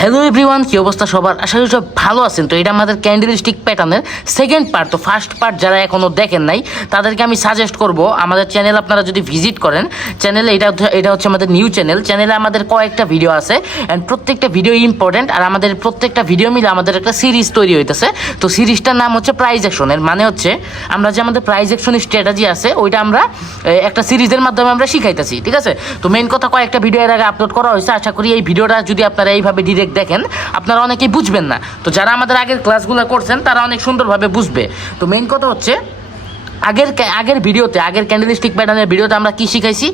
Hello everyone, কি অবস্থা সবার? আশা করি সব ভালো আছেন। তো এটা আমাদের ক্যান্ডেলস্টিক প্যাটার্নের সেকেন্ড পার্ট। তো ফার্স্ট পার্ট যারা এখনও দেখেন নাই তাদেরকে আমি সাজেস্ট করব আমাদের চ্যানেল আপনারা যদি ভিজিট করেন। চ্যানেলে এটা হচ্ছে আমাদের নিউ চ্যানেল। চ্যানেলে আমাদের কয়েকটা ভিডিও আছে অ্যান্ড প্রত্যেকটা ভিডিও ইম্পর্টেন্ট। আর আমাদের প্রত্যেকটা ভিডিও মিলে আমাদের একটা সিরিজ তৈরি হইতেছে। তো সিরিজটার নাম হচ্ছে প্রাইজ অ্যাকশন। এর মানে হচ্ছে আমরা যে আমাদের প্রাইজ অ্যাকশনের স্ট্র্যাটেজি আছে ওইটা আমরা একটা সিরিজের মাধ্যমে আমরা শিখাইতেছি, ঠিক আছে? তো মেইন কথা কয়েকটা ভিডিও এর আগে আপলোড করা হয়েছে। আশা করি এই ভিডিওটা যদি আপনারা এইভাবে ডিরেক্ট দেখেন আপনারা অনেকেই বুঝবেন না। তো যারা আমাদের আগের ক্লাসগুলো করছেন তারা অনেক সুন্দরভাবে বুঝবে। তো মেইন কথা হচ্ছে আগের ভিডিওতে, আগের ক্যান্ডেলস্টিক প্যাটার্নের ভিডিওতে আমরা কি শিখাইছি,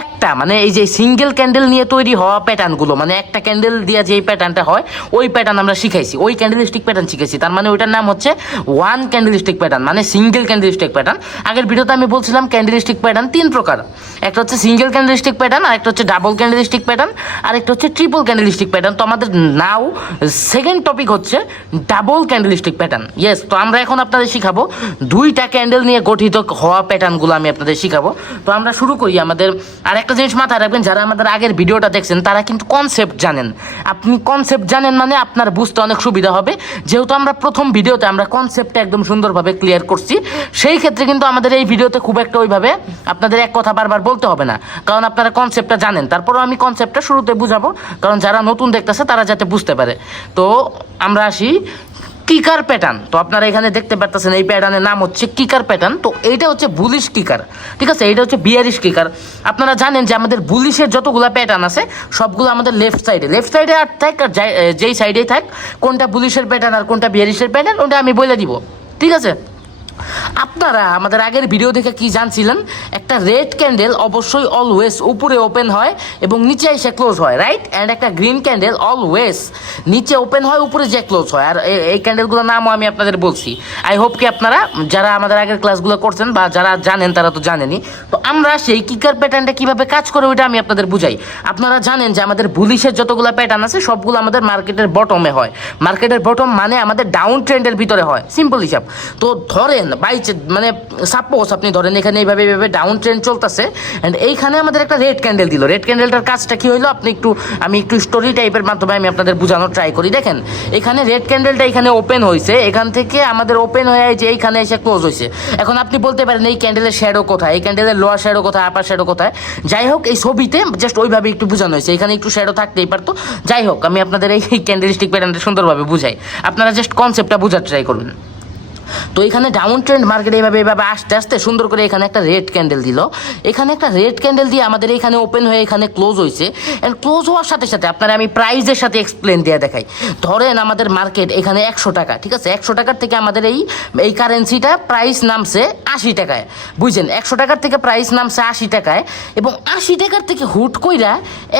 একটা মানে এই যে সিঙ্গেল ক্যান্ডেল নিয়ে তৈরি হওয়া প্যাটার্নগুলো, মানে একটা ক্যান্ডেল দিয়ে যে প্যাটার্নটা হয় ওই প্যাটার্ন আমরা শিখাইছি, ওই ক্যান্ডেলস্টিক প্যাটার্ন শিখাইছি। তার মানে ওইটার নাম হচ্ছে ওয়ান ক্যান্ডেলস্টিক প্যাটার্ন, মানে সিঙ্গেল ক্যান্ডেলস্টিক প্যাটার্ন। আগের ভিডিওতে আমি বলছিলাম ক্যান্ডেলস্টিক প্যাটার্ন তিন প্রকার, একটা হচ্ছে সিঙ্গেল ক্যান্ডেলস্টিক প্যাটার্ন, আর একটা হচ্ছে ডাবল ক্যান্ডেলস্টিক প্যাটার্ন, আর একটা হচ্ছে ট্রিপল ক্যান্ডেলস্টিক প্যাটার্ন। তো আমাদের নাও সেকেন্ড টপিক হচ্ছে ডাবল ক্যান্ডেলস্টিক প্যাটার্ন। ইয়েস, তো আমরা এখন আপনাদের শিখাবো দুইটা ক্যান্ডেল নিয়ে গঠিত হওয়া প্যাটার্নগুলো আমি আপনাদের শিখাবো। তো আমরা শুরু করি। আমাদের আরেকটা জিনিস মাথায় রাখবেন, যারা আমাদের আগের ভিডিওটা দেখছেন তারা কিন্তু কনসেপ্ট জানেন। আপনি কনসেপ্ট জানেন মানে আপনার বুঝতে অনেক সুবিধা হবে, যেহেতু আমরা প্রথম ভিডিওতে আমরা কনসেপ্টটা একদম সুন্দরভাবে ক্লিয়ার করছি। সেই ক্ষেত্রে কিন্তু আমাদের এই ভিডিওতে খুব একটা ওইভাবে আপনাদের এক কথা বারবার বলতে হবে না, কারণ আপনারা কনসেপ্টটা জানেন। তারপরেও আমি কনসেপ্টটা শুরুতে বুঝাবো, কারণ যারা নতুন দেখতেছে তারা যাতে বুঝতে পারে। তো আমরা আসি কিকার প্যাটার্ন। তো আপনারা এখানে দেখতে পাচ্ছেন এই প্যাটার্নের নাম হচ্ছে কিকার প্যাটার্ন। তো এইটা হচ্ছে বুলিশ কিকার, ঠিক আছে? এটা হচ্ছে বিয়ারিশ কিকার। আপনারা জানেন যে আমাদের বুলিশের যতগুলো প্যাটার্ন আছে সবগুলো আমাদের লেফট সাইডে আর থাক, আর যেই সাইডেই থাক, কোনটা বুলিশের প্যাটার্ন আর কোনটা বিয়ারিশের প্যাটার্ন ওটা আমি বলে দিব, ঠিক আছে? আপনারা আমাদের আগের ভিডিও দেখে কি জানছিলেন, একটা রেড ক্যান্ডেল অবশ্যই অলওয়েজ উপরে ওপেন হয় এবং নিচে এসে ক্লোজ হয়, রাইট? অ্যান্ড একটা গ্রিন ক্যান্ডেল অলওয়েজ নিচে ওপেন হয় উপরে যে ক্লোজ হয়। আর এই ক্যান্ডেলগুলোর নামও আমি আপনাদের বলছি। আই হোপ কি আপনারা যারা আমাদের আগের ক্লাসগুলো করছেন বা যারা জানেন তারা তো জানেনই। তো আমরা সেই কিকার প্যাটার্নটা কীভাবে কাজ করে ওইটা আমি আপনাদের বুঝাই। আপনারা জানেন যে আমাদের বুলিশের যতগুলো প্যাটার্ন আছে সবগুলো আমাদের মার্কেটের বটমে হয়। মার্কেটের বটম মানে আমাদের ডাউন ট্রেন্ডের ভিতরে হয়, সিম্পল হিসাব। তো ধরেন মানে সাপোজ আপনি ধরেন এখানে এইভাবে ডাউন ট্রেন্ড চলতেছে অ্যান্ড এইখানে আমাদের একটা রেড ক্যান্ডেল দিল। রেড ক্যান্ডেলটার কাজটা কি হইলো আমি একটু স্টোরি টাইপের মাধ্যমে আমি আপনাদের বোঝানোর ট্রাই করি। দেখেন এখানে রেড ক্যান্ডেলটা এখানে ওপেন হয়েছে, এখান থেকে আমাদের ওপেন হয়ে যে এইখানে এসে ক্লোজ হয়েছে। এখন আপনি বলতে পারেন এই ক্যান্ডেলের শ্যাডো কোথায়, এই ক্যান্ডেলের লোয়ার শ্যাডো কোথায়, আপার শ্যাডো কোথায়? যাই হোক, এই ছবিতে জাস্ট ওইভাবে একটু বোঝানো হয়েছে, এখানে একটু শ্যাডো থাকতেই পারতো। যাই হোক, আমি আপনাদের এই ক্যান্ডেলস্টিক প্যাটার্নটা সুন্দরভাবে বুঝাই, আপনারা জাস্ট কনসেপ্টটা বোঝার ট্রাই করবেন। তো এখানে ডাউন ট্রেন্ড মার্কেট এইভাবে আস্তে আস্তে সুন্দর করে এখানে একটা রেড ক্যান্ডেল দিল। এখানে একটা রেড ক্যান্ডেল দিয়ে আমাদের এখানে ওপেন হয়ে এখানে ক্লোজ হয়েছে। অ্যান্ড ক্লোজ হওয়ার সাথে সাথে আপনারা আমি প্রাইজের সাথে এক্সপ্লেন দিয়ে দেখাই। ধরেন আমাদের মার্কেট এখানে 100 টাকা, ঠিক আছে? 100 টাকার থেকে আমাদের এই কারেন্সিটা প্রাইস নামছে 80 টাকায়, বুঝছেন? 100 টাকার থেকে প্রাইস নামছে 80 টাকায় এবং 80 টাকার থেকে হুট কইরা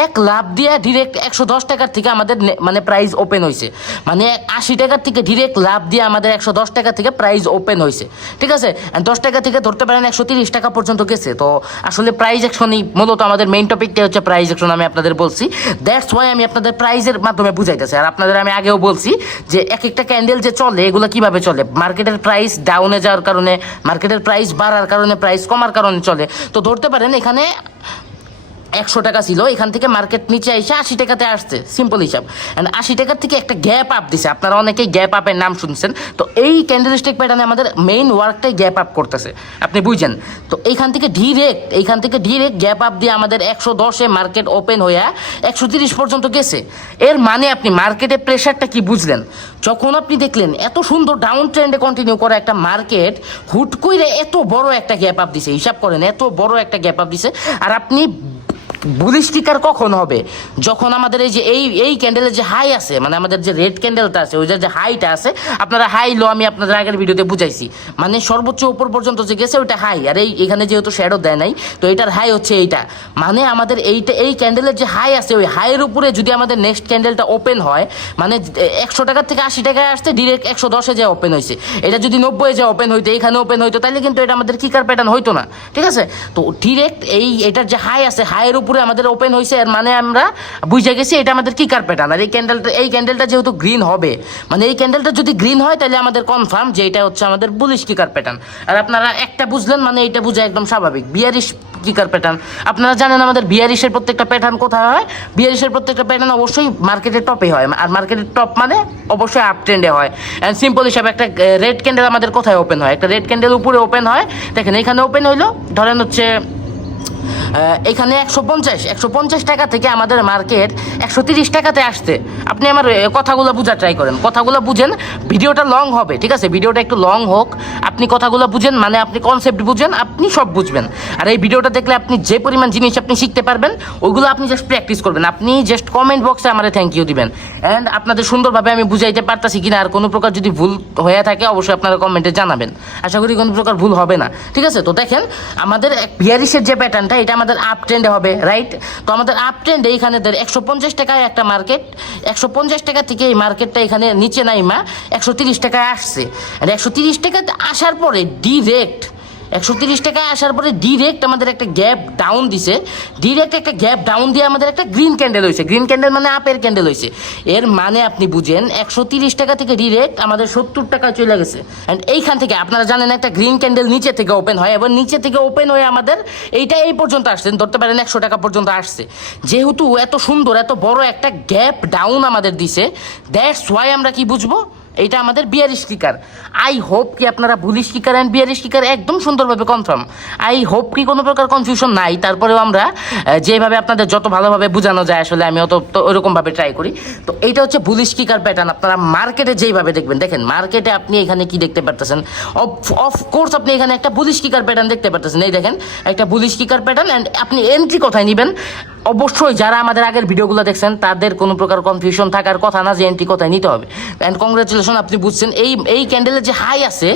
এক লাভ দিয়ে ডিরেক্ট 110 টাকার থেকে আমাদের মানে প্রাইস ওপেন হয়েছে। মানে 80 টাকার থেকে ডিরেক্ট লাভ দিয়ে আমাদের 110 টাকা থেকে প্রাইস ওপেন হয়েছে, ঠিক আছে? 10 টাকা থেকে ধরতে পারেন 130 টাকা পর্যন্ত গেছে। তো আসলে প্রাইজ অ্যাকশনই মূলত আমাদের মেইন টপিকটা হচ্ছে প্রাইজ অ্যাকশন। আমি আপনাদের বলছি, দ্যাটস ওয়াই আমি আপনাদের প্রাইজের মাধ্যমে বুঝাইতেছি। আর আপনাদের আমি আগেও বলছি যে এক একটা ক্যান্ডেল যে চলে এগুলো কিভাবে চলে, মার্কেটের প্রাইস ডাউনে যাওয়ার কারণে, মার্কেটের প্রাইস বাড়ার কারণে, প্রাইস কমার কারণে চলে। তো ধরতে পারেন এখানে 100 টাকা ছিল, এখান থেকে মার্কেট নিচে এসে 80 টাকাতে আসছে, সিম্পল হিসাব। অ্যান্ড 80 টাকার থেকে একটা গ্যাপ আপ দিছে, আপনারা অনেকেই গ্যাপ আপের নাম শুনছেন। তো এই ক্যান্ডেলস্টিক প্যাটার্নে আমাদের মেইন ওয়ার্কটাই গ্যাপ আপ করতেছে, আপনি বুঝছেন? তো এইখান থেকে ডিরেক্ট গ্যাপ আপ দিয়ে আমাদের 110-এ মার্কেট ওপেন হয়ে 130 পর্যন্ত গেছে। এর মানে আপনি মার্কেটের প্রেশারটা কি বুঝলেন? যখন আপনি দেখলেন এত সুন্দর ডাউন ট্রেন্ডে কন্টিনিউ করা একটা মার্কেট হুট করে এত বড় একটা গ্যাপ আপ দিছে, হিসাব করেন এত বড় একটা গ্যাপ আপ দিছে। আর আপনি বুলিশ কিকার কখন হবে? যখন আমাদের এই যে এই ক্যান্ডেলের যে হাই আছে, মানে আমাদের যে রেড ক্যান্ডেলটা আছে ওই যে হাইটা আছে, আপনারা হাই লো আমি আপনাদের আগের ভিডিওতে বুঝাইছি, মানে সর্বোচ্চ উপর পর্যন্ত যে গেছে ওইটা হাই। আর এখানে যেহেতু শ্যাডো দেয় নাই তো এটার হাই হচ্ছে এইটা। মানে আমাদের এই ক্যান্ডেলের যে হাই আছে ওই হাইয়ের উপরে যদি আমাদের নেক্সট ক্যান্ডেলটা ওপেন হয়, মানে 100 টাকার থেকে 80 টাকায় আসতে ডিরেক্ট 110-এ যে ওপেন হয়েছে, এটা যদি 90-এ যে ওপেন হইতো, এইখানে ওপেন হইতো, তাহলে কিন্তু এটা আমাদের কিকার প্যাটার্ন হইতো না, ঠিক আছে? তো ডিরেক্ট এটার যে হাই আছে হাইয়ের উপরে আমাদের ওপেন হয়েছে, এর মানে আমরা বুঝে গেছি এটা আমাদের কিকার প্যাটার্ন। আর এই ক্যান্ডেলটা যেহেতু গ্রিন হবে, মানে এই ক্যান্ডেলটা যদি গ্রিন হয় তাহলে আমাদের কনফার্ম যে এটা হচ্ছে আমাদের বুলিশ কিকার প্যাটার্ন। আর আপনারা একটা বুঝলেন মানে এইটা বুঝা একদম স্বাভাবিক। Bearish কিকার pattern. আপনারা জানেন আমাদের বিয়ারিশের প্রত্যেকটা প্যাটার্ন কোথায় হয়, বিয়ারিশের প্রত্যেকটা প্যাটার্ন অবশ্যই মার্কেটের টপে হয়, আর মার্কেটের টপ মানে অবশ্যই আপ ট্রেন্ডে হয়। অ্যান্ড সিম্পল হিসাবে একটা রেড ক্যান্ডেল আমাদের কোথায় ওপেন হয়, একটা রেড ক্যান্ডেল উপরে ওপেন হয়, দেখেন এখানে ওপেন হইলো, ধরেন হচ্ছে এখানে 150 টাকা থেকে আমাদের মার্কেট 130 টাকাতে আসতে। আপনি আমার কথাগুলো বোঝার ট্রাই করেন, কথাগুলো বুঝেন, ভিডিওটা লং হবে, ঠিক আছে, ভিডিওটা একটু লং হোক, আপনি কথাগুলো বুঝেন, মানে আপনি কনসেপ্ট বুঝেন, আপনি সব বুঝবেন। আর এই ভিডিওটা দেখলে আপনি যে পরিমাণ জিনিস আপনি শিখতে পারবেন ওইগুলো আপনি জাস্ট প্র্যাকটিস করবেন। আপনি জাস্ট কমেন্ট বক্সে আমার থ্যাংক ইউ দিবেন। অ্যান্ড আপনাদের সুন্দরভাবে আমি বুঝাইতে পারতাছি কিনা, আর কোনো প্রকার যদি ভুল হয়ে থাকে অবশ্যই আপনারা কমেন্টে জানাবেন, আশা করি কোনো প্রকার ভুল হবে না, ঠিক আছে। তো দেখেন আমাদের বিয়ারিশের যে প্যাটার্নটা, এটা আমাদের আপ ট্রেন্ডে হবে, রাইট। তো আমাদের আপ ট্রেন্ডে এইখানে 150 টাকায় একটা মার্কেট, 150 টাকা থেকে এই মার্কেটটা এখানে নিচে নাইমা 130 টাকায় আসছে। আর 130 টাকাতে আসার পরে ডিরেক্ট 130 টাকায় আসার পরে ডিরেক্ট আমাদের একটা গ্যাপ ডাউন দিছে, ডিরেক্ট একটা গ্যাপ ডাউন দিয়ে আমাদের একটা গ্রিন ক্যান্ডেল হয়েছে, গ্রিন ক্যান্ডেল মানে আপের ক্যান্ডেল হয়েছে। এর মানে আপনি বুঝেন 130 টাকা থেকে ডিরেক্ট আমাদের 70 টাকায় চলে গেছে। অ্যান্ড এইখান থেকে আপনারা জানেন একটা গ্রিন ক্যান্ডেল নিচে থেকে ওপেন হয়, এবং নিচে থেকে ওপেন হয়ে আমাদের এইটা এই পর্যন্ত আসছে, ধরতে পারেন 100 টাকা পর্যন্ত আসছে। যেহেতু এত সুন্দর এত বড় একটা গ্যাপ ডাউন আমাদের দিছে, দ্যাটস ওয়াই আমরা কি বুঝবো, এটা আমাদের বিয়ারিশ কিকার। আই হোপ কি আপনারা বুলিশ কিকার অ্যান্ড বিয়ারিশ কিকার একদম সুন্দরভাবে কনফার্ম। আই হোপ কি কোনো প্রকার কনফিউশন নাই। তারপরেও আমরা যেভাবে আপনাদের যত ভালোভাবে বোঝানো যায় আসলে আমি অত তো ওইরকমভাবে ট্রাই করি। তো এইটা হচ্ছে বুলিশ কিকার প্যাটার্ন। আপনারা মার্কেটে যেইভাবে দেখবেন, দেখেন মার্কেটে আপনি এখানে কি দেখতে পারতেছেন, অফকোর্স আপনি এখানে একটা বুলিশ কিকার প্যাটার্ন দেখতে পারতেছেন। এই দেখেন একটা বুলিশ কিকার প্যাটার্ন। অ্যান্ড আপনি এন্ট্রি কোথায় নেবেন, অবশ্যই যারা আমাদের আগের ভিডিওগুলো দেখছেন তাদের কোনো প্রকার কনফিউশন থাকার কথা না যে এন্ট্রি কোথায় নিতে হবে। অ্যান্ড কংগ্রেচুলেশন, আপনি বুঝছেন এই ক্যান্ডেলের যে হাই আছে,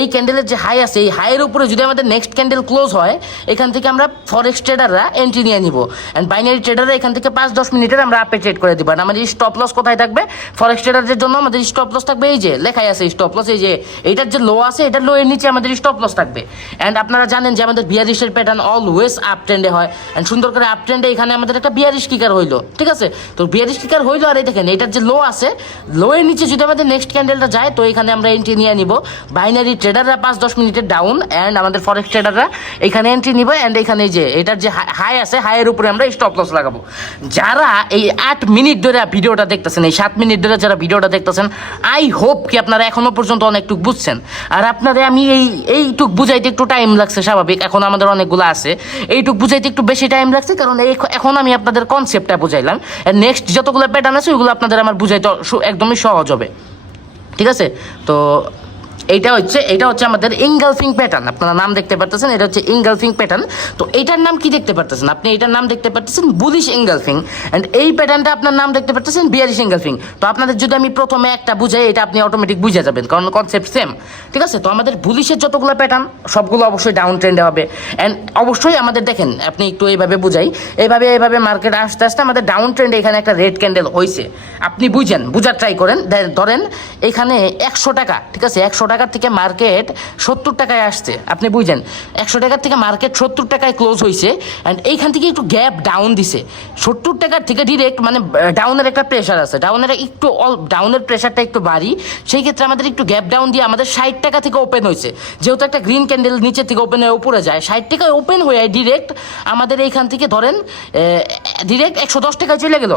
এই ক্যান্ডেলের যে হাই আছে, এই হাইয়ের উপরে যদি আমাদের নেক্সট ক্যান্ডেল ক্লোজ হয়, এখান থেকে আমরা ফরেক্স ট্রেডাররা এন্ট্রি নিয়ে নিব। অ্যান্ড বাইনারি ট্রেডাররা এখান থেকে 5-10 মিনিটের আমরা আপে ট্রেড করে দিব। আর আমাদের স্টপ লস কোথায় থাকবে, ফরেক্স ট্রেডারদের জন্য আমাদের স্টপ লস থাকবে এই যে লেখাই আছে স্টপ লস, এই যে এইটার যে লো আছে এটার লো এর নিচে আমাদের স্টপ লস থাকবে। অ্যান্ড আপনারা জানেন যে আমাদের বিয়ারিশের প্যাটার্ন অলওয়েজ আপ ট্রেন্ডে হয়। অ্যান্ড সুন্দর করে আপ ট্রেন্ডে এখানে আমাদের একটা বিয়ারিশ কিকার হইলো, ঠিক আছে। তো বিয়ারিশ কিকার হইলো, আর এই দেখেন এটার যে লো আছে, লো এর নিচে যদি আমাদের নেক্সট ক্যান্ডেলটা যায় তো এখানে আমরা এন্ট্রি নিয়ে নিব। বাইনারি ট্রেডাররা 5-10 মিনিটের ডাউন, অ্যান্ড আমাদের ফরেক্স ট্রেডাররা এখানে এন্ট্রি নিব। অ্যান্ড এখানে যে এটার যে হাই আছে, হাইয়ের উপরে আমরা স্টপ লস লাগাবো। যারা এই 8 মিনিট ধরে ভিডিওটা দেখতেছেন, এই 7 মিনিট ধরে যারা ভিডিওটা দেখতেছেন, আই হোপ কি আপনারা এখনো পর্যন্ত অনেকটুকু বুঝছেন। আর আপনাদের আমি এইটুক বুঝাইতে একটু টাইম লাগছে, স্বাভাবিক, এখন আমাদের অনেকগুলো আছে, এইটুক বুঝাইতে একটু বেশি টাইম লাগছে, কারণ এখন আমি আপনাদের কনসেপ্টটা বুঝাইলাম। নেক্সট যতগুলো প্যাটার্ন আছে ওইগুলো আপনাদের আমার বুঝাইতে একদমই সহজ হবে, ঠিক আছে। তো এটা হচ্ছে আমাদের ইনগালফিং প্যাটার্ন। আপনারা নাম দেখতে পারতেছেন, এটা হচ্ছে ইনগালফিং প্যাটার্ন। তো এইটার নাম কি দেখতে পারতেছেন আপনি, এটার নাম দেখতে পারতেছেন বুলিশ ইনগালফিং। অ্যান্ড এই প্যাটার্নটা আপনার নাম দেখতে পারতেছেন বিয়ারিশ ইনগালফিং। তো আপনাদের যদি আমি প্রথমে একটা বুঝাই, এটা আপনি অটোমেটিক বুঝে যাবেন, কারণ কনসেপ্ট সেম, ঠিক আছে। তো আমাদের বুলিশের যতগুলো প্যাটার্ন সবগুলো অবশ্যই ডাউন ট্রেন্ডে হবে। অ্যান্ড অবশ্যই আমাদের দেখেন, আপনি একটু এইভাবে বুঝাই, এইভাবে মার্কেট আস্তে আস্তে আমাদের ডাউন ট্রেন্ডে এখানে একটা রেড ক্যান্ডেল হয়েছে, আপনি বুঝার ট্রাই করেন। ধরেন এখানে 100 টাকা, ঠিক আছে, 100 টাকার থেকে মার্কেট 70 টাকায় আসছে, আপনি বুঝেন 100 টাকার থেকে মার্কেট 70 টাকায় ক্লোজ হয়েছে। অ্যান্ড এইখান থেকে একটু গ্যাপ ডাউন দিছে 70 টাকার থেকে ডিরেক্ট, মানে ডাউনের একটা প্রেশার আছে, ডাউনের প্রেশারটা একটু বাড়ি, সেই ক্ষেত্রে আমাদের একটু গ্যাপ ডাউন দিয়ে আমাদের 60 টাকা থেকে ওপেন হয়েছে। যেহেতু একটা গ্রিন ক্যান্ডেল নিচে থেকে ওপেন হয়ে উপরে যায়, 60 টাকায় ওপেন হয়ে ডিরেক্ট আমাদের এইখান থেকে ধরেন ডিরেক্ট 110 টাকায় চলে গেল,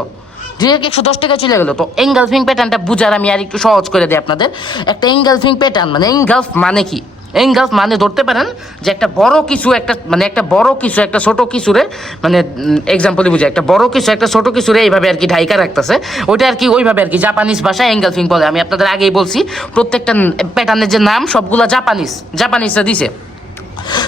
ডিরেক্ট 110 টাকা চলে গেলো। তো এনগালফিং প্যাটার্নটা বুঝার আমি আর একটু সহজ করে দিই আপনাদের। একটা এনগালফিং প্যাটার্ন মানে এনগালফ মানে কি, এনগালফ মানে ধরতে পারেন যে একটা বড় কিছু একটা ছোট কিছুরে, মানে এক্সাম্পল বুঝে একটা বড় কিছু একটা ছোট কিছুরে এইভাবে আর কি ঢাইকা রাখতেছে, ওইটা আর কি ওইভাবে আর কি জাপানিজ ভাষায় এনগালফিং বলে। আমি আপনাদের আগেই বলছি প্রত্যেকটা প্যাটার্নের যে নাম সবগুলা জাপানিজরা দিছে।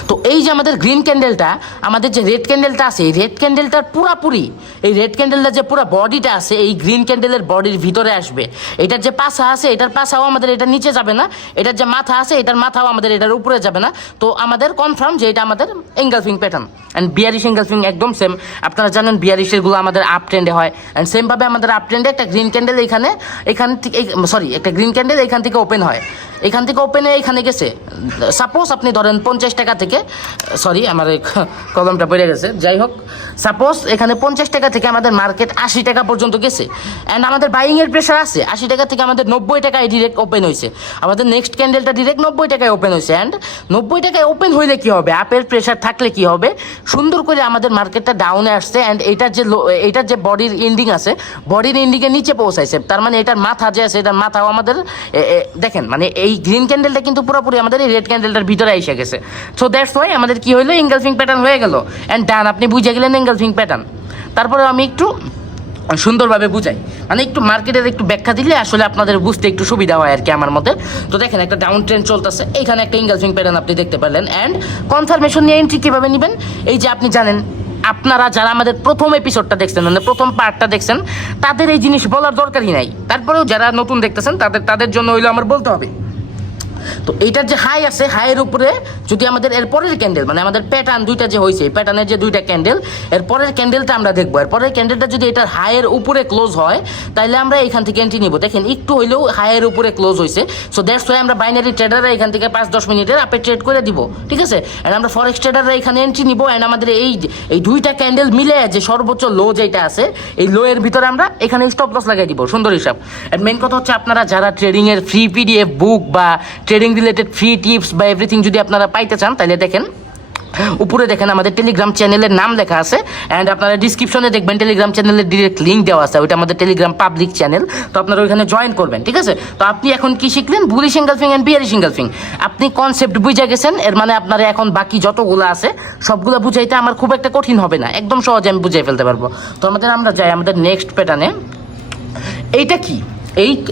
তো এই যে আমাদের গ্রিন ক্যান্ডেলটা, আমাদের যে রেড ক্যান্ডেলটা আছে, এই রেড ক্যান্ডেলটার পুরাপুরি, এই রেড ক্যান্ডেলটার যে পুরো বডিটা আছে এই গ্রিন ক্যান্ডেলের বডির ভিতরে আসবে। এটার যে পাছা আছে, এটার পাছাও আমাদের এটা নিচে যাবে না, এটার যে মাথা আছে এটার মাথাও আমাদের এটার উপরে যাবে না। তো আমাদের কনফার্ম যে এটা আমাদের engulfing pattern. And bearish engulfing একদম সেম। আপনারা জানেন বিয়ারিশেরগুলো আমাদের আপ ট্রেন্ডে হয়। অ্যান্ড সেমভাবে আমাদের আপ ট্রেন্ডে একটা গ্রিন ক্যান্ডেল একটা গ্রিন ক্যান্ডেল এখান থেকে ওপেন হয়, এখান থেকে ওপেন হয়ে এখানে গেছে। সাপোজ আপনি ধরেন 50 টাকা থেকে, সরি আমার এই কলমটা পড়ে গেছে, যাই হোক, সাপোজ এখানে 50 টাকা থেকে আমাদের মার্কেট 80 টাকা পর্যন্ত গেছে, অ্যান্ড আমাদের বাইংয়ের প্রেশার আছে, 80 টাকা থেকে আমাদের 90 টাকায় ডিরেক্ট ওপেন হয়েছে, আমাদের নেক্সট ক্যান্ডেলটা ডিরেক্ট 90 টাকায় ওপেন হয়েছে, অ্যান্ড 90 টাকায় ওপেন হইলে কি হবে, আপের প্রেশার থাকলে কি হবে, সুন্দর করে আমাদের মার্কেটটা ডাউনে আসছে, অ্যান্ড এটার যে বডির এন্ডিং আছে, বডির এন্ডিংয়ের নিচে পৌঁছাইছে, তার মানে এটার মাথা যে আছে, এটার মাথাও আমাদের দেখেন, মানে এই গ্রিন ক্যান্ডেলটা কিন্তু পুরোপুরি আমাদের এই রেড ক্যান্ডেলটার ভিতরে এসে গেছে। সো দ্যাটস ওয়াই আমাদের কি হলো, এঙ্গেলফিং প্যাটার্ন হয়ে গেল, অ্যান্ড ডান, আপনি বুঝে গেলেন এঙ্গেলফিং প্যাটার্ন। তারপরে আমি একটু সুন্দরভাবে বুঝাই, মানে একটু মার্কেটের একটু ব্যাখ্যা দিলে আসলে আপনাদের বুঝতে একটু সুবিধা হয় আর কি আমার মতে। তো দেখেন একটা ডাউন ট্রেন্ড চলতেছে, এইখানে একটা এঙ্গেলফিং প্যাটার্ন আপনি দেখতে পারলেন, অ্যান্ড কনফার্মেশন নিয়ে এন্ট্রি কীভাবে নেবেন, এই যে আপনি জানেন, আপনারা যারা আমাদের প্রথম এপিসোডটা দেখছেন, মানে প্রথম পার্টটা দেখছেন, তাদের এই জিনিস বলার দরকারই নাই, তারপরেও যারা নতুন দেখতেছেন তাদের জন্য হইলো আমার বলতে হবে। তো এইটার যে হাই আছে, হাইয়ের উপরে যদি আমাদের এর পরের ক্যান্ডেল, মানে আমাদের প্যাটার্ন দুইটা যে হয়েছে, প্যাটার্নের যে দুইটা ক্যান্ডেল, এর পরের ক্যান্ডেলটা আমরা দেখবো, এর পরের ক্যান্ডেলটা যদি এটার হাইয়ের উপরে ক্লোজ হয়, তাহলে আমরা এখান থেকে এন্ট্রি নিব। দেখেন একটু হইলেও হাইয়ের উপরে ক্লোজ হয়েছে, সো দ্যাটস ওয়াই আমরা বাইনারি ট্রেডাররা এখান থেকে 5-10 মিনিটের আপে ট্রেড করে দিব, ঠিক আছে। অ্যান্ড আমরা ফরেক্স ট্রেডাররা এখানে এন্ট্রি নিব, অ্যান্ড আমাদের এই দুইটা ক্যান্ডেল মিলে যে সর্বোচ্চ লো যেটা আছে, এই লো এর ভিতরে আমরা এখানে স্টপ লস লাগাই দিব, সুন্দর হিসাব। অ্যান্ড মেন কথা হচ্ছে, আপনারা যারা ট্রেডিংয়ের ফ্রি পিডিএফ বুক বা ট্রেডিং রিলেটেড ফ্রি টিপস বা এভরিথিং যদি আপনারা পাইতে চান, তাহলে দেখেন উপরে দেখেন আমাদের টেলিগ্রাম চ্যানেলের নাম লেখা আছে, অ্যান্ড আপনারা ডিসক্রিপশনে দেখবেন টেলিগ্রাম চ্যানেলের ডিরেক্ট লিঙ্ক দেওয়া আছে, ওইটা আমাদের টেলিগ্রাম পাবলিক চ্যানেল, তো আপনারা ওইখানে জয়েন করবেন, ঠিক আছে। তো আপনি এখন কি শিখলেন, bullish engulfing and bearish engulfing, আপনি কনসেপ্ট বুঝে গেছেন, এর মানে আপনারা এখন বাকি যতগুলো আছে সবগুলো বুঝাইতে আমার খুব একটা কঠিন হবে না, একদম সহজে আমি বুঝাই ফেলতে পারবো। তো আমরা যাই আমাদের নেক্সট প্যাটার্নে। এইটা কি,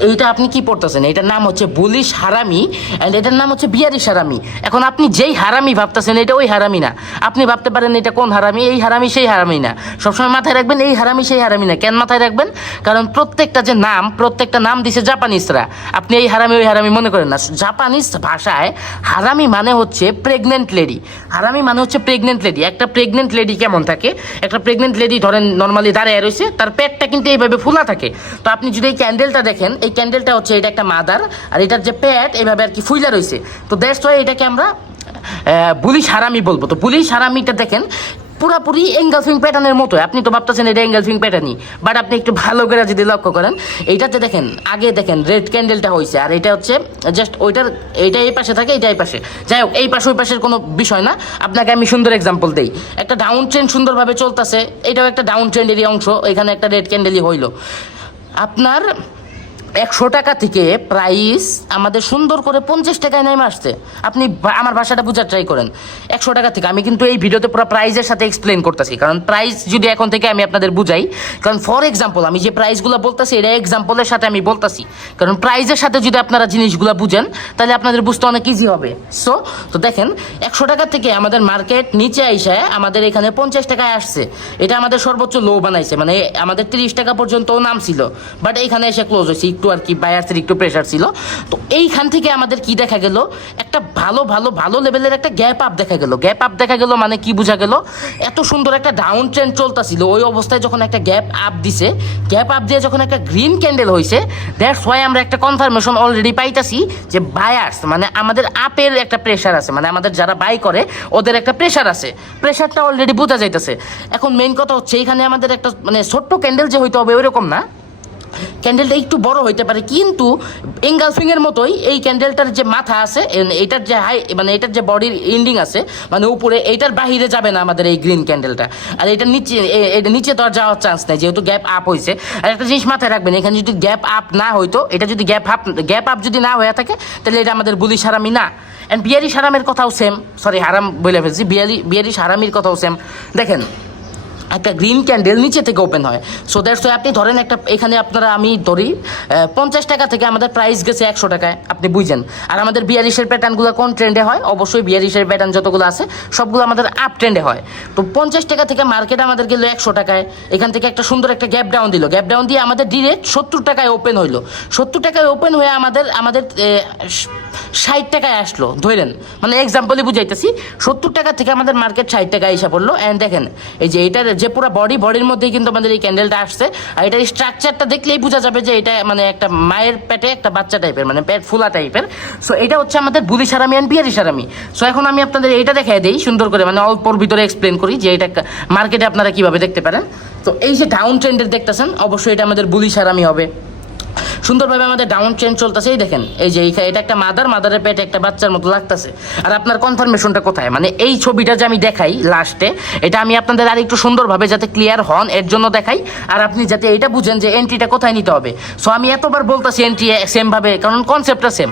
এইটা আপনি কি পড়তেছেন, এটার নাম হচ্ছে বুলিশ হারামি, অ্যান্ড এটার নাম হচ্ছে বিয়ারিশ হারামি। এখন আপনি যেই হারামি ভাবতেছেন, এটা ওই হারামি না, আপনি ভাবতে পারেন এটা কোন হারামি, এই হারামি সেই হারামি না, সবসময় মাথায় রাখবেন এই হারামি সেই হারামি না। কেন মাথায় রাখবেন, কারণ প্রত্যেকটা নাম দিছে জাপানিজরা, আপনি এই হারামি ওই হারামি মনে করেন না। জাপানিজ ভাষায় হারামি মানে হচ্ছে প্রেগনেন্ট লেডি, হারামি মানে হচ্ছে প্রেগনেন্ট লেডি। একটা প্রেগনেন্ট লেডি কেমন থাকে, একটা প্রেগনেন্ট লেডি ধরেন নর্মালি দাঁড়িয়ে রয়েছে, তার পেটটা কিন্তু এইভাবে ফোলা থাকে। তো আপনি যদি এই ক্যান্ডেলটা দেখেন, এই ক্যান্ডেলটা হচ্ছে, এটা একটা মাদার, আর এটার যে পেট এইভাবে আর কি ফুইলা রয়েছে, তো দ্যাটস ওয়াই এটাকে আমরা বুলিশ হারামি বলবো। তো বুলিশ হারামিটা দেখেন পুরাপুরি এঙ্গেলফিং প্যাটার্নের মতো, আপনি তো ভাবতেছেন এটা এঙ্গেলফিং প্যাটার্নই, বাট আপনি একটু ভালো করে যদি লক্ষ্য করেন, এইটাতে দেখেন আগে দেখেন রেড ক্যান্ডেলটা হয়েছে, আর এটা হচ্ছে জাস্ট এইটা এই পাশে থাকে, এটা এই পাশে, যাই হোক এই পাশে ওই পাশের কোনো বিষয় না। আপনাকে আমি সুন্দর এক্সাম্পল দেই, একটা ডাউন ট্রেন্ড সুন্দরভাবে চলতেছে, এটাও একটা ডাউন ট্রেন্ডেরই অংশ, এখানে একটা রেড ক্যান্ডেলই হইলো। আপনার 100 টাকা থেকে প্রাইস আমাদের সুন্দর করে 50 টাকায় নেমে আসছে। আপনি আমার ভাষাটা বোঝার ট্রাই করেন, 100 টাকা থেকে, আমি কিন্তু এই ভিডিওতে পুরো প্রাইজের সাথে এক্সপ্লেন করতেছি, কারণ প্রাইস যদি এখন থেকে আমি আপনাদের বুঝাই, কারণ ফর এক্সাম্পল আমি যে প্রাইসগুলো বলতেছি এটা এক্সাম্পলের সাথে আমি বলতেছি, কারণ প্রাইজের সাথে যদি আপনারা জিনিসগুলো বুঝেন তাহলে আপনাদের বুঝতে অনেক ইজি হবে। তো দেখেন 100 টাকা থেকে আমাদের মার্কেট নিচে আইসা আমাদের এখানে 50 টাকায় আসছে, এটা আমাদের সর্বোচ্চ লো বানাইছে, মানে আমাদের 30 টাকা পর্যন্ত নাম ছিল, বাট এইখানে এসে ক্লোজ হয়েছে, একটু আর কি বায়ার্সের একটু প্রেশার ছিল। তো এইখান থেকে আমাদের কি দেখা গেল, একটা ভালো লেভেলের একটা গ্যাপ আপ দেখা গেল, মানে কি বোঝা গেল, এত সুন্দর একটা ডাউন ট্রেন্ড চলতেছিল, ওই অবস্থায় যখন একটা গ্যাপ আপ দিয়ে যখন একটা গ্রিন ক্যান্ডেল হয়েছে, দ্যাটস ওয়াই আমরা একটা কনফার্মেশন অলরেডি পাইতাছি যে বায়ার্স, মানে আমাদের আপের একটা প্রেশার আছে, মানে আমাদের যারা বাই করে ওদের একটা প্রেশার আছে, প্রেশারটা অলরেডি বোঝা যাইতেছে। এখন মেইন কথা হচ্ছে এইখানে আমাদের একটা মানে ছোট্ট ক্যান্ডেল যে হইতে হবে ওইরকম না, ক্যান্ডেলটা একটু বড় হইতে পারে, কিন্তু এঙ্গালফিং এর মতোই এই ক্যান্ডেলটার যে মাথা আছে, এটার যে হাই, মানে এটার যে বডির এন্ডিং আছে, মানে উপরে, এইটার বাহিরে যাবে না আমাদের এই গ্রিন ক্যান্ডেলটা, আর এটা নিচে তো আর যাওয়ার চান্স নেই, যেহেতু গ্যাপ আপ হয়েছে। আর একটা জিনিস মাথায় রাখবেন, এখানে যদি গ্যাপ আপ না হইতো, এটা যদি গ্যাপ আপ যদি না হয়ে থাকে, তাহলে এটা আমাদের বুলিশ হারামি না। অ্যান্ড বিয়ারিশ হারামের কথাও সেম, সরি হারাম বলে ফেলছি, বিয়ারিশ হারামির কথাও সেম। দেখেন একটা গ্রিন ক্যান্ডেল নিচে থেকে ওপেন হয়, সো দ্যাটস আপনি ধরেন একটা, এখানে আপনারা আমি ধরি 50 টাকা থেকে আমাদের প্রাইস গেছে 100 টাকায়, আপনি বুঝেন। আর আমাদের বিয়ারিশের প্যাটার্নগুলো কোন ট্রেন্ডে হয়, অবশ্যই বিয়ারিশের প্যাটার্ন যতগুলো আছে সবগুলো আমাদের আপ ট্রেন্ডে হয়। তো 50 টাকা থেকে মার্কেট আমাদের গেলো 100 টাকায়, এখান থেকে একটা সুন্দর একটা গ্যাপ ডাউন দিয়ে আমাদের ডিরেক্ট 70 টাকায় ওপেন হইলো, 70 টাকায় ওপেন হয়ে আমাদের 60 টাকায় আসলো ধরেন, মানে এক্সাম্পলই বুঝাইতেছি, 70 টাকা থেকে আমাদের মার্কেট 60 টাকায় এসে পড়লো। অ্যান্ড দেখেন এই যে এইটার যে পুরো বডির মধ্যেই কিন্তু আমাদের এই ক্যান্ডেলটা আসছে। আর এটার স্ট্রাকচারটা দেখলেই বোঝা যাবে যে এটা মানে একটা মায়ের পেটে একটা বাচ্চা টাইপের, মানে পেট ফুলা টাইপের। সো এটা হচ্ছে আমাদের বুলি সারামি অ্যান্ড বিয়ারি সারামি। সো এখন আমি আপনাদের এইটা দেখাই দিই সুন্দর করে, মানে অল্পর ভিতরে এক্সপ্লেন করি যে এটা মার্কেটে আপনারা কিভাবে দেখতে পারেন। তো এই যে ডাউন ট্রেন্ডের দেখতেছেন, অবশ্যই এটা আমাদের বুলি সারামি হবে। সুন্দরভাবে আমাদের ডাউন ট্রেন্ড চলতেছে। এই দেখেন, এই যে এটা একটা মাদারের পেটে একটা বাচ্চার মতো লাগতেছে। আর আপনার কনফার্মেশনটা কোথায়, মানে এই ছবিটা যে আমি দেখাই লাস্টে, এটা আমি আপনাদের আর একটু সুন্দরভাবে যাতে ক্লিয়ার হন এর জন্য দেখাই, আর আপনি যাতে এটা বুঝেন যে এন্ট্রিটা কোথায় নিতে হবে। সো আমি এতবার বলতেছি এন্ট্রি সেমভাবে, কারণ কনসেপ্টটা সেম।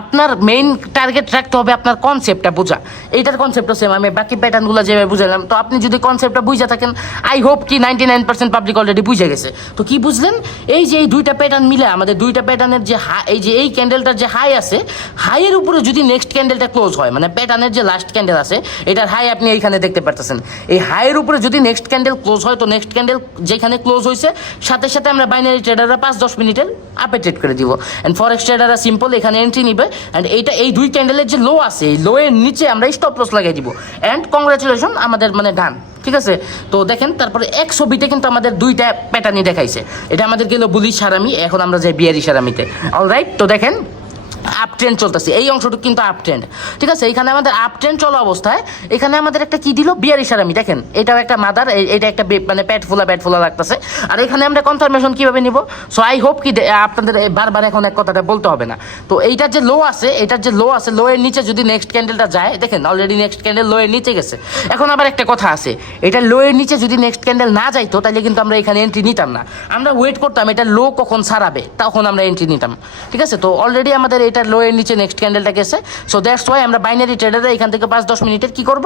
আপনার মেইন টার্গেট রাখতে হবে আপনার কনসেপ্টটা বোঝা। এইটার কনসেপ্টটা সেম, আমি বাকি প্যাটার্নগুলো যেভাবে বুঝালাম। তো আপনি যদি কনসেপ্টটা বুঝে থাকেন, আই হোপ কি 99% পাবলিক অলরেডি বুঝে গেছে। তো কি বুঝলেন, এই যে এই দুইটা প্যাটার্ন মিলে আমাদের দুইটা প্যাটার্নের যে এই যে এই ক্যান্ডেলটার যে হাই আছে, হাইয়ের উপরে যদি নেক্সট ক্যান্ডেলটা ক্লোজ হয়, মানে প্যাটার্নের যে লাস্ট ক্যান্ডেল আছে এটার হাই আপনি এইখানে দেখতে পারতেছেন। এই হাইয়ের উপরে যদি নেক্সট ক্যান্ডেল ক্লোজ হয়, তো নেক্সট ক্যান্ডেল যেখানে ক্লোজ হয়েছে সাথে সাথে আমরা বাইনারি ট্রেডাররা 5-10 মিনিটের আপে ট্রেড করে দিব। অ্যান্ড ফরেক্স ট্রেডাররা সিম্পল এখানে এন্ট্রি নিবে। অ্যান্ড এই দুই ক্যান্ডেলের যে লো আছে, এই লো এর নিচে আমরা স্টপ লস লাগিয়ে দিব। অ্যান্ড কংগ্রাচুলেশন, আমাদের মানে ডান। ঠিক আছে, তো দেখেন তারপরে এক ছবিতে কিন্তু আমাদের দুইটা প্যাটার্নই দেখাইছে। এটা আমাদের গেল বুলি সারামি, এখন আমরা যাই বিয়ারি সারামিতে। অলরাইট, তো দেখেন আপ ট্রেন্ড চলতেছে, এই অংশটুকু কিন্তু আপ ট্রেন্ড। ঠিক আছে, এখানে আমাদের আপ ট্রেন্ড চলা অবস্থায় এখানে আমাদের একটা কি দিল, বিয়ারি সারামি। দেখেন এটাও একটা মাদার, এটা একটা মানে পেট ফুলা লাগতেছে। আর এখানে আমরা কনফার্মেশন কিভাবে নিব? সো আই হোপ কি আপনাদের বারবার এখন এক কথাটা বলতে হবে না। তো এইটার যে লো আছে, লো এর নিচে যদি নেক্সট ক্যান্ডেলটা যায়, দেখেন অলরেডি নেক্সট ক্যান্ডেল লো এর নিচে গেছে। এখন আবার একটা কথা আছে, এটা লো এর নিচে যদি নেক্সট ক্যান্ডেল না যাইতো তাহলে কিন্তু আমরা এখানে এন্ট্রি নিতাম না, আমরা ওয়েট করতাম এটা লো কখন ছাড়াবে, তখন আমরা এন্ট্রি নিতাম। ঠিক আছে, তো অলরেডি আমাদের এটা লো এর নিচে নেক্সট ক্যান্ডেলটা গেছে। সো দ্যাটস ওয়াই আমরা বাইনারি ট্রেডাররা এখান থেকে 5-10 মিনিটের কি করব,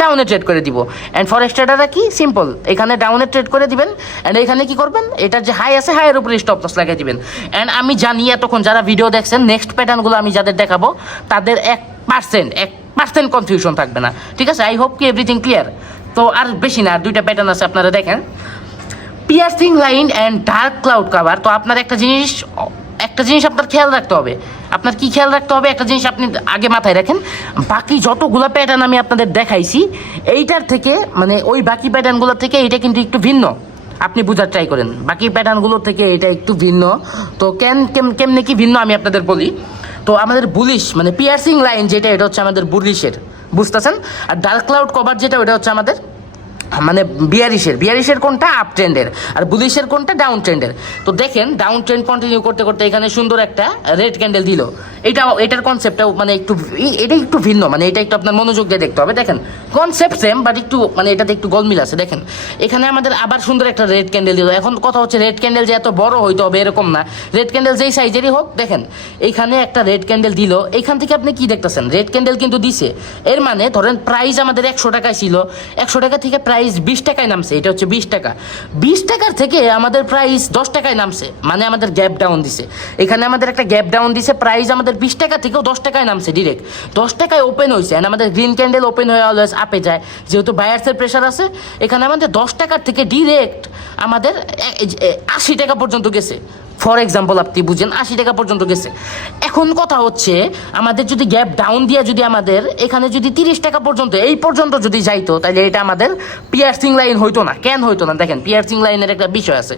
ডাউনে ট্রেড করে দিব। অ্যান্ড ফরেক্স ট্রেডাররা কি সিম্পল এখানে ডাউনে ট্রেড করে দিবেন। অ্যান্ড এখানে কি করবেন, এটার যে হাই আছে হাইয়ের উপরে স্টপ লস লাগিয়ে দিবেন। অ্যান্ড আমি জানি এতক্ষণ যারা ভিডিও দেখছেন, নেক্সট প্যাটার্নগুলো আমি যাদের দেখাবো তাদের 1% কনফিউশন থাকবে না। ঠিক আছে, আই হোপ কি এভরিথিং ক্লিয়ার। তো আর বেশি না, আর দুইটা প্যাটার্ন আছে আপনারা দেখেন, piercing line and dark cloud cover. তো আপনার একটা জিনিস আপনার খেয়াল রাখতে হবে। আপনার কি খেয়াল রাখতে হবে, একটা জিনিস আপনি আগে মাথায় রাখেন, বাকি যতগুলো প্যাটার্ন আমি আপনাদের দেখাইছি এইটার থেকে, মানে ওই বাকি প্যাটার্নগুলো থেকে এইটা কিন্তু একটু ভিন্ন। আপনি বোঝার ট্রাই করেন, বাকি প্যাটার্নগুলোর থেকে এটা একটু ভিন্ন। তো কেমনে কি ভিন্ন আমি আপনাদের বলি। তো আমাদের বুলিশ মানে পিয়ার্সিং লাইন যেটা, এটা হচ্ছে আমাদের বুলিশের, বুঝতেছেন। আর ডার্ক ক্লাউড কভার যেটা, ওটা হচ্ছে আমাদের মানে বিয়ারিশের কোনটা আপ ট্রেন্ডের, আর বুলিশের কোনটা ডাউন ট্রেন্ডের। তো দেখেন ডাউন ট্রেন্ড কন্টিনিউ করতে করতে এখানে সুন্দর একটা রেড ক্যান্ডেল দিল। এটার কনসেপ্টটাও মানে এটা একটু ভিন্ন, মানে এটা একটু আপনার মনোযোগ দিয়ে দেখতে হবে। দেখেন কনসেপ্ট সেম, বাট একটু মানে এটাতে একটু গোলমিল আছে। দেখেন এখানে আমাদের আবার সুন্দর একটা রেড ক্যান্ডেল দিল। এখন কথা হচ্ছে রেড ক্যান্ডেল যে এত বড় হইতে হবে এরকম না, রেড ক্যান্ডেল যেই সাইজেরই হোক। দেখেন এইখানে একটা রেড ক্যান্ডেল দিল, এইখান থেকে আপনি কি দেখতেছেন, রেড ক্যান্ডেল কিন্তু দিছে। এর মানে ধরেন প্রাইস আমাদের 100 টাকায় ছিল, 100 টাকা থেকে প্রাইস 20 টাকায় নামছে, এটা হচ্ছে 20 টাকা। 20 টাকার থেকে আমাদের প্রাইস 10 টাকায় নামছে, মানে আমাদের গ্যাপ ডাউন দিছে। এখানে আমাদের একটা গ্যাপ ডাউন দিছে, প্রাইস আমাদের 20 টাকা থেকেও 10 টাকায় নামছে, ডিরেক্ট 10 টাকায় ওপেন হয়েছে। এন্ড আমাদের গ্রিন ক্যান্ডেল ওপেন হয়ে অলওয়েজ আপে যায়, যেহেতু বায়ার্সের প্রেশার আছে। এখানে আমাদের 10 টাকার থেকে ডিরেক্ট আমাদের 80 টাকা পর্যন্ত গেছে। ফর এক্সাম্পল আপনি বুঝেন 80 টাকা পর্যন্ত গেছে। এখন কথা হচ্ছে আমাদের যদি গ্যাপ ডাউন দিয়ে যদি আমাদের এখানে যদি 30 টাকা পর্যন্ত এই পর্যন্ত যদি যাইতো, তাহলে এটা আমাদের পিয়ার্সিং লাইন হইতো না। কেন হইতো না, দেখেন পিয়ার্সিং লাইনের একটা বিষয় আছে।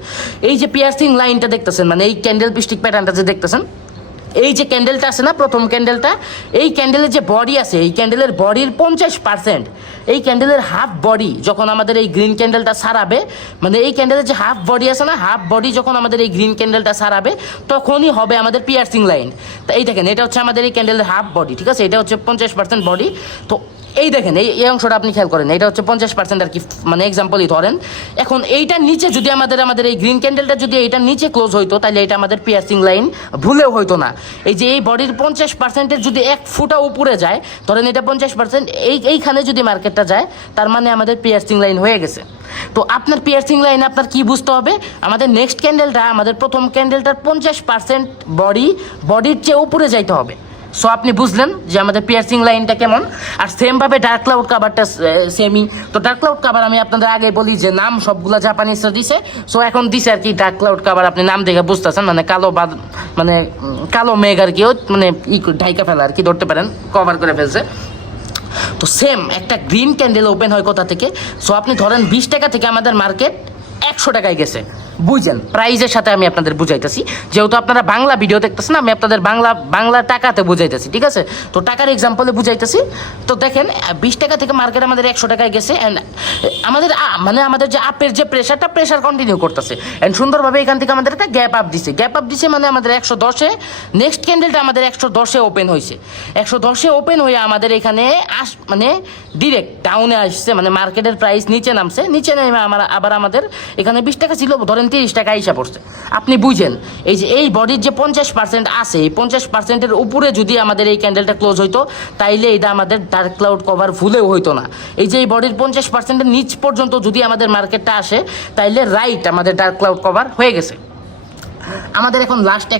এই যে পিয়ার্সিং লাইনটা দেখতেছেন, মানে এই ক্যান্ডেল পিস্টিক প্যাটার্নটা যে দেখতেছেন, এই যে ক্যান্ডেলটা আছে না, প্রথম ক্যান্ডেলটা, এই ক্যান্ডেলের যে বডি আছে, এই ক্যান্ডেলের বডির 50%, এই ক্যান্ডেলের হাফ বডি যখন আমাদের এই গ্রিন ক্যান্ডেলটা সারাবে, মানে এই ক্যান্ডেলের যে হাফ বডি আছে না, হাফ বডি যখন আমাদের এই গ্রিন ক্যান্ডেলটা সারাবে, তখনই হবে আমাদের পিয়ার্সিং লাইন। তো এই দেখেন এটা হচ্ছে আমাদের এই ক্যান্ডেলের হাফ বডি, ঠিক আছে, এটা হচ্ছে 50% বডি। তো এই দেখেন এই অংশটা আপনি খেয়াল করেন, এটা হচ্ছে 50% আর কি, মানে এক্সাম্পলই ধরেন। এখন এইটার নিচে যদি আমাদের এই গ্রিন ক্যান্ডেলটা যদি এইটার নিচে ক্লোজ হইতো, তাহলে এটা আমাদের পিয়ার্সিং লাইন ভুলেও হইতো না। এই যে এই বডির 50%-এর যদি 1 ফুটা উপরে যায়, ধরেন এটা 50%, এইখানে যদি মার্কেটটা যায়, তার মানে আমাদের পিয়ার্সিং লাইন হয়ে গেছে। তো আপনার পিয়ার্সিং লাইন আপনার কি বুঝতে হবে, আমাদের নেক্সট ক্যান্ডেলটা, আমাদের প্রথম ক্যান্ডেলটার 50% বডির চেয়ে উপরে যাইতে হবে। সো আপনি বুঝলেন যে আমাদের পিয়ার্সিং লাইনটা কেমন। আর সেমভাবে ডার্ক ক্লাউড কাভারটা সেমই। তো ডার্ক ক্লাউড কাভার আমি আপনাদের আগে বলি যে নাম সবগুলো জাপানিজরা দিছে। সো এখন দিছে আর কি ডার্ক ক্লাউড কাভার, আপনি নাম দেখে বুঝতেছেন, মানে কালো মেঘ আর কি, মানে ঢাইকা ফেলা আর কি, ধরতে পারেন, কভার করে ফেলছে। তো সেম একটা গ্রিন ক্যান্ডেল ওপেন হয় কোথা থেকে? সো আপনি ধরেন 20 টাকা থেকে আমাদের মার্কেট 100 টাকায় গেছে, বুঝছেন? প্রাইজের সাথে আমি আপনাদের বুঝাইতেছি, যেহেতু আপনারা বাংলা ভিডিও দেখতেছেন, আমি আপনাদের বাংলা টাকাতে বুঝাইতেছি, ঠিক আছে? তো টাকার এক্সাম্পলে বুঝাইতেছি। তো দেখেন 20 টাকা থেকে মার্কেট আমাদের 100 টাকায় গেছে, অ্যান্ড আমাদের মানে আমাদের যে আপের যে প্রেশার কন্টিনিউ করতেছে, অ্যান্ড সুন্দরভাবে এখান থেকে আমাদের একটা গ্যাপ আপ দিছে, মানে আমাদের 110-এ নেক্সট ক্যান্ডেলটা আমাদের 110-এ ওপেন হয়েছে। 110-এ ওপেন হয়ে আমাদের এখানে মানে ডিরেক্ট ডাউনে আসছে, মানে মার্কেটের প্রাইস নিচে নামছে, নিচে নেমে আবার আমাদের এখানে 20 টাকা ছিল, ধরেন 30 টাকা আইসা পড়ছে। আপনি বুঝেন এই যে এই বডির যে 50% আছে, এই 50%-এর উপরে যদি আমাদের এই ক্যান্ডেলটা ক্লোজ হইতো, তাইলে এটা আমাদের ডার্ক ক্লাউড কভার ভুলেও হইতো না। এই যে এই বডির 50%-এর নিচ পর্যন্ত যদি আমাদের মার্কেটটা আসে, তাইলে রাইট আমাদের ডার্ক ক্লাউড কভার হয়ে গেছে। আমাদের এখন লাস্ট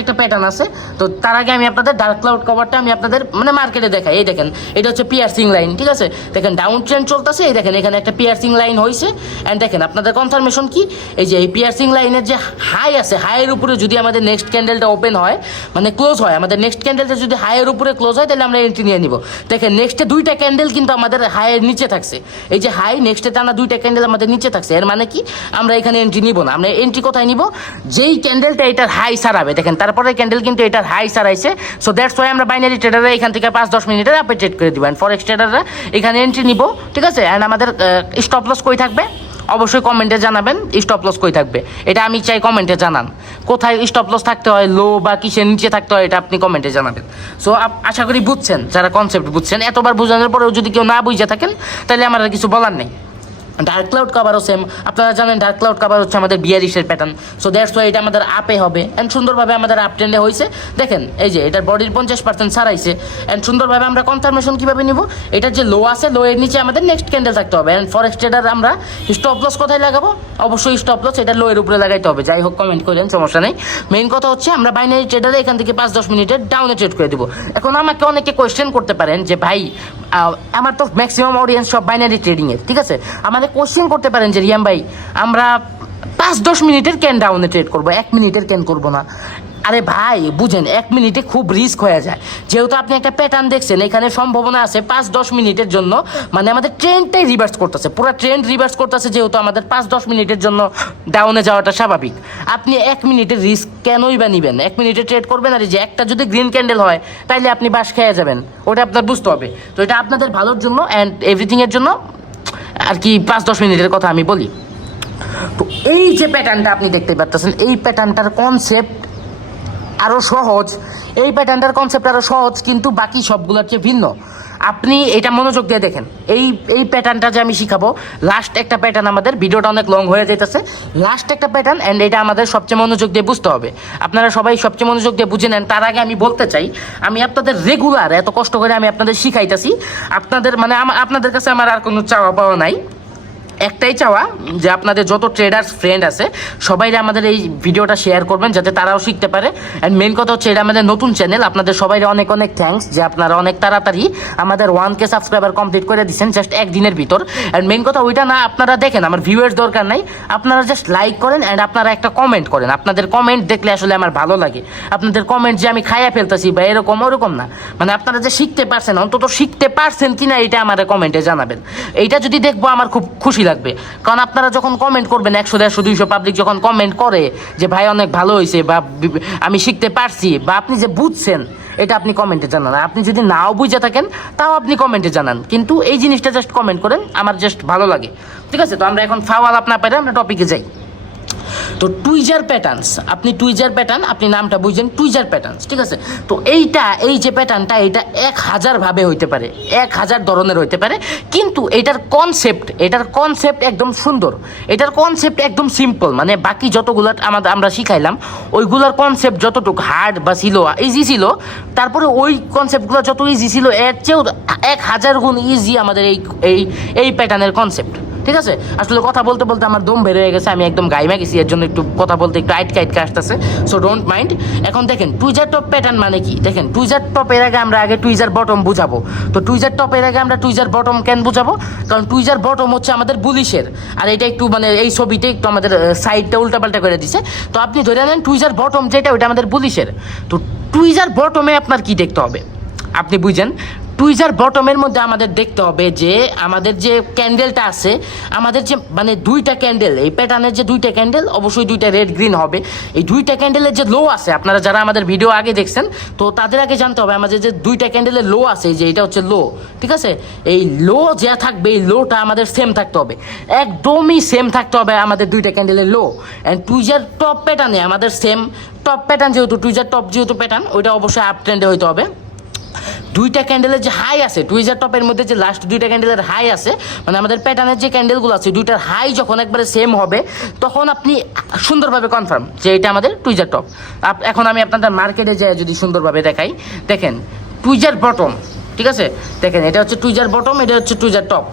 একটা প্যাটার্ন আছে। তো তার আগে আমি আপনাদের ডার্ক ক্লাউড কভারটা আমি আপনাদের মানে মার্কেটে দেখাই। এই দেখেন, এটা হচ্ছে পিয়ার্সিং লাইন, ঠিক আছে? দেখেন ডাউন ট্রেন্ড চলতেছে, এই দেখেন এখানে একটা পিয়ার্সিং লাইন হয়েছে। অ্যান্ড দেখেন আপনাদের কনফার্মেশন কি, এই যে এই পিয়ার্সিং লাইনের যে হাই আছে, হাইয়ের উপরে যদি আমাদের নেক্সট ক্যান্ডেলটা ওপেন হয়, মানে ক্লোজ হয়, আমাদের নেক্সট ক্যান্ডেলটা যদি হাইয়ের উপরে ক্লোজ হয়, তাহলে আমরা এন্ট্রি নিয়ে নিব। দেখেন নেক্সটে 2টা ক্যান্ডেল কিন্তু আমাদের হাইয়ের নিচে থাকছে, এই যে হাই নেক্সটে টানা 2টা ক্যান্ডেল আমাদের নিচে থাকছে। এর মানে কি, আমরা এখানে এন্ট্রি নিব না। আমরা এন্ট্রি কোথায় নিব? যেই ক্যান্ডেলটা এটার হাই সারাবে, দেখেন তারপরে ক্যান্ডেল কিন্তু এটার হাই সারাইছে। সো দ্যাটস ওয়াই আমরা বাইনারি ট্রেডাররা এখান থেকে 5-10 মিনিটের আপে ট্রেড করে দিব, অ্যান্ড ফরেক্স ট্রেডাররা এখানে এন্ট্রি নিব, ঠিক আছে? অ্যান্ড আমাদের স্টপ লস কই থাকবে অবশ্যই কমেন্টে জানাবেন। স্টপ লস কই থাকবে এটা আমি চাই কমেন্টে জানান, কোথায় স্টপ লস থাকতে হয়, লো বা কিসের নিচে থাকতে হয়, এটা আপনি কমেন্টে জানাবেন। সো আশা করি বুঝছেন, যারা কনসেপ্ট বুঝছেন। এতবার বোঝানোর পরেও যদি কেউ না বুঝে থাকেন, তাহলে আমার আর কিছু বলার নেই। ডার্ক ক্লাউড কাভারও সেম, আপনারা জানেন ডার্ক ক্লাউড কাভার হচ্ছে আমাদের বিয়ারিশের প্যাটার্ন। সো দ্যাটস ওয়াই এটা আমাদের আপে হবে, অ্যান্ড সুন্দরভাবে আমাদের আপ ট্রেন্ডে হয়েছে। দেখেন এই যে এটার বডির 50% ছাড়াইছে, অ্যান্ড সুন্দরভাবে আমরা কনফার্মেশন কীভাবে নিব, এটার যে লো আছে, লো এর নিচে আমাদের নেক্সট ক্যান্ডেল থাকতে হবে। অ্যান্ড ফরেক্স ট্রেডার আমরা স্টপ লস কোথায় লাগাবো? অবশ্যই স্টপ লস এটা লো এর উপরে লাগাইতে হবে। যাই হোক, কমেন্ট করেন, সমস্যা নেই। মেইন কথা হচ্ছে আমরা বাইনারি ট্রেডারে এখান থেকে 5-10 মিনিটের ডাউনে ট্রেড করে দিব। এখন আমাকে অনেকে কোয়েশ্চেন করতে পারেন যে ভাই, আমার তো ম্যাক্সিমাম অডিয়েন্স সব বাইনারি ট্রেডিংয়ের, ঠিক আছে? আমাদের কোয়েশ্চেন করতে পারেন যে রিয়াম ভাই, আমরা 5-10 মিনিটের ক্যান ডাউনে ট্রেড করবো, 1 মিনিটের ক্যান করবো না। আরে ভাই বুঝেন, 1 মিনিটে খুব রিস্ক হয়ে যায়। যেহেতু আপনি একটা প্যাটার্ন দেখছেন, এখানে সম্ভাবনা আছে 5-10 মিনিটের জন্য, মানে আমাদের ট্রেন্ডটাই রিভার্স করতেছে, পুরো ট্রেন্ড রিভার্স করতেছে, যেহেতু আমাদের 5-10 মিনিটের জন্য ডাউনে যাওয়াটা স্বাভাবিক। আপনি 1 মিনিটের রিস্ক কেনই বা নেবেন? 1 মিনিটে ট্রেড করবেন, আর যে একটা যদি গ্রিন ক্যান্ডেল হয়, তাইলে আপনি বাস খেয়ে যাবেন, ওটা আপনার বুঝতে হবে। তো এটা আপনাদের ভালোর জন্য অ্যান্ড এভরিথিংয়ের জন্য আর কি 5-10 মিনিটের কথা আমি বলি। তো এই যে প্যাটার্নটা আপনি দেখতে পাচ্ছেন, এই প্যাটার্নটার কনসেপ্ট আরও সহজ, এই প্যাটার্নটার কনসেপ্ট আরও সহজ, কিন্তু বাকি সবগুলোর চেয়ে ভিন্ন। আপনি এটা মনোযোগ দিয়ে দেখেন, এই প্যাটার্নটা যে আমি শিখাবো, লাস্ট একটা প্যাটার্ন, আমাদের ভিডিওটা অনেক লং হয়ে যেতেছে, লাস্ট একটা প্যাটার্ন, অ্যান্ড এটা আমাদের সবচেয়ে মনোযোগ দিয়ে বুঝতে হবে। আপনারা সবাই সবচেয়ে মনোযোগ দিয়ে বুঝে নেন। তার আগে আমি বলতে চাই, আমি আপনাদের রেগুলার এত কষ্ট করে আমি আপনাদের শিখাইতেছি, আপনাদের মানে আপনাদের কাছে আমার আর কোনো চাওয়া পাওয়া নাই, একটাই চাওয়া যে আপনাদের যত ট্রেডার্স ফ্রেন্ড আছে সবাই আমাদের এই ভিডিওটা শেয়ার করবেন, যাতে তারাও শিখতে পারে। অ্যান্ড মেন কথা হচ্ছে, এটা আমাদের নতুন চ্যানেল, আপনাদের সবাই অনেক অনেক থ্যাঙ্কস যে আপনারা অনেক তাড়াতাড়ি আমাদের 1K সাবস্ক্রাইবার কমপ্লিট করে দিচ্ছেন জাস্ট 1 দিনের ভিতর। অ্যান্ড মেন কথা ওইটা না, আপনারা দেখেন, আমার ভিউয়ার্স দরকার নাই, আপনারা জাস্ট লাইক করেন অ্যান্ড আপনারা একটা কমেন্ট করেন। আপনাদের কমেন্ট দেখলে আসলে আমার ভালো লাগে, আপনাদের কমেন্ট যে আমি খাইয়া ফেলতেছি বা এরকম ওরকম না, মানে আপনারা যে শিখতে পারছেন, অন্তত শিখতে পারছেন কিনা এটা আমার কমেন্টে জানাবেন। এইটা যদি দেখবো আমার খুব খুশি লাগবে, কারণ আপনারা যখন কমেন্ট করবেন, 100-150-200 পাবলিক যখন কমেন্ট করে যে ভাই অনেক ভালো হয়েছে বা আমি শিখতে পারছি বা আপনি যে বুঝছেন, এটা আপনি কমেন্টে জানান। আপনি যদি নাও বুঝে থাকেন, তাও আপনি কমেন্টে জানান, কিন্তু এই জিনিসটা জাস্ট কমেন্ট করেন, আমার জাস্ট ভালো লাগে, ঠিক আছে? তো আমরা এখন ফাওয়াল আপনার পেরে আমরা টপিকে যাই। তো টুইজার প্যাটার্নস, আপনি টুইজার প্যাটার্ন, আপনি নামটা বুঝছেন, টুইজার প্যাটার্নস, ঠিক আছে? তো এই যে প্যাটার্নটা, এটা 1000 ভাবে হইতে পারে, 1000 ধরনের হইতে পারে, কিন্তু এটার কনসেপ্ট একদম সুন্দর, এটার কনসেপ্ট একদম সিম্পল। মানে বাকি যতগুলো আমরা শিখাইলাম, ওইগুলোর কনসেপ্ট যতটুকু হার্ড বা ছিল, ইজি ছিল, তারপরে ওই কনসেপ্টগুলো যত ইজি ছিল, এর চেয়েও 1000 গুণ ইজি আমাদের এই প্যাটার্নের কনসেপ্ট, ঠিক আছে? আসলে কথা বলতে বলতে আমার দম বের হয়ে গেছে, আমি একদম গাইমা গেছি, এর জন্য একটু কথা বলতে একটু আটকে আসতেছে, সো ডোন্ট মাইন্ড। এখন দেখেন টুইজার টপ প্যাটার্ন মানে কি, দেখেন টুইজার টপের আগে আমরা টুইজার বটম বুঝাবো। তো টুইজার টপের আগে আমরা টুইজার বটম কেন বুঝাবো? কারণ টুইজার বটম হচ্ছে আমাদের বুলিশের, আর এটা একটু মানে এই ছবিতে একটু আমাদের সাইডটা উল্টাপাল্টা করে দিছে। তো আপনি ধরে নেন টুইজার বটম যেটা, ওইটা আমাদের বুলিশের। তো টুইজার বটমে আপনার কি দেখতে হবে আপনি বুঝেন, টুইজার বটমের মধ্যে আমাদের দেখতে হবে যে আমাদের যে ক্যান্ডেলটা আছে, আমাদের যে মানে দুইটা ক্যান্ডেল, এই প্যাটার্নের যে দুইটা ক্যান্ডেল অবশ্যই দুইটা রেড গ্রিন হবে। এই দুইটা ক্যান্ডেলের যে লো আছে, আপনারা যারা আমাদের ভিডিও আগে দেখছেন তো তাদের আগে জানতে হবে আমাদের যে দুইটা ক্যান্ডেলের লো আছে, এই যে এটা হচ্ছে লো, ঠিক আছে? এই লো যা থাকবে এই লোটা আমাদের সেম থাকতে হবে, একদমই সেম থাকতে হবে আমাদের দুইটা ক্যান্ডেলের লো। অ্যান্ড টুইজার টপ প্যাটার্নে আমাদের সেম টপ প্যাটার্ন, যেহেতু টুইজার টপ যেহেতু প্যাটার্ন, ওইটা অবশ্যই আপ ট্রেন্ডে হইতে হবে। দুইটা ক্যান্ডেলের যে হাই আছে, টুইজার টপের মধ্যে যে লাস্ট দুইটা ক্যান্ডেলের হাই আছে, মানে আমাদের প্যাটার্নের যে ক্যান্ডেলগুলো আছে দুইটার হাই যখন একবারে সেম হবে তখন আপনি সুন্দরভাবে কনফার্ম যে এটা আমাদের টুইজার টপ। এখন আমি আপনাদের মার্কেটে যাই যদি সুন্দরভাবে দেখাই, দেখেন টুইজার বটম, ঠিক আছে? দেখেন এটা হচ্ছে টুইজার বটম, এটা হচ্ছে টুইজার টপ।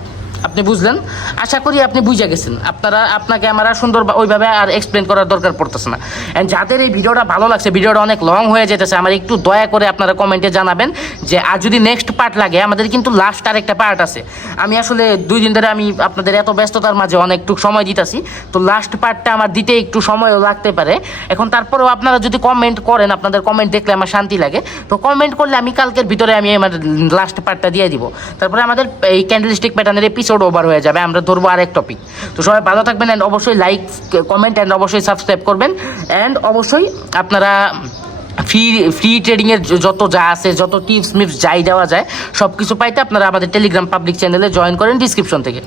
আপনি বুঝলেন? আশা করি আপনি বুঝে গেছেন। আপনাকে আমরা সুন্দর ওইভাবে আর এক্সপ্লেন করার দরকার পড়তেছে না। অ্যান্ড যাদের এই ভিডিওটা ভালো লাগছে, ভিডিওটা অনেক লং হয়ে যেতেছে, আমার একটু দয়া করে আপনারা কমেন্টে জানাবেন যে আর যদি নেক্সট পার্ট লাগে, আমাদের কিন্তু লাস্ট আরেকটা পার্ট আছে। আমি আসলে 2 দিন ধরে আমি আপনাদের এত ব্যস্ততার মাঝে অনেকটু সময় দিতেছি, তো লাস্ট পার্টটা আমার দিতে একটু সময়ও লাগতে পারে। এখন তারপরেও আপনারা যদি কমেন্ট করেন, আপনাদের কমেন্ট দেখলে আমার শান্তি লাগে, তো কমেন্ট করলে আমি কালকের ভিতরে আমি আমার লাস্ট পার্টটা দিয়ে দিব। তারপরে আমাদের এই ক্যান্ডেলস্টিক প্যাটার্নের এপিসোড ওভার হয়ে যাবে, আমরা ধরবো আরেক টপিক। তো সবাই ভালো থাকবেন, অ্যান্ড অবশ্যই লাইক কমেন্ট অ্যান্ড অবশ্যই সাবস্ক্রাইব করবেন। অ্যান্ড অবশ্যই আপনারা ফ্রি ট্রেডিংয়ের যত যা আছে, যত টিপস মিপস যাই দেওয়া যায় সব কিছু পাইতে আপনারা আমাদের টেলিগ্রাম পাবলিক চ্যানেলে জয়েন করেন ডিসক্রিপশন থেকে।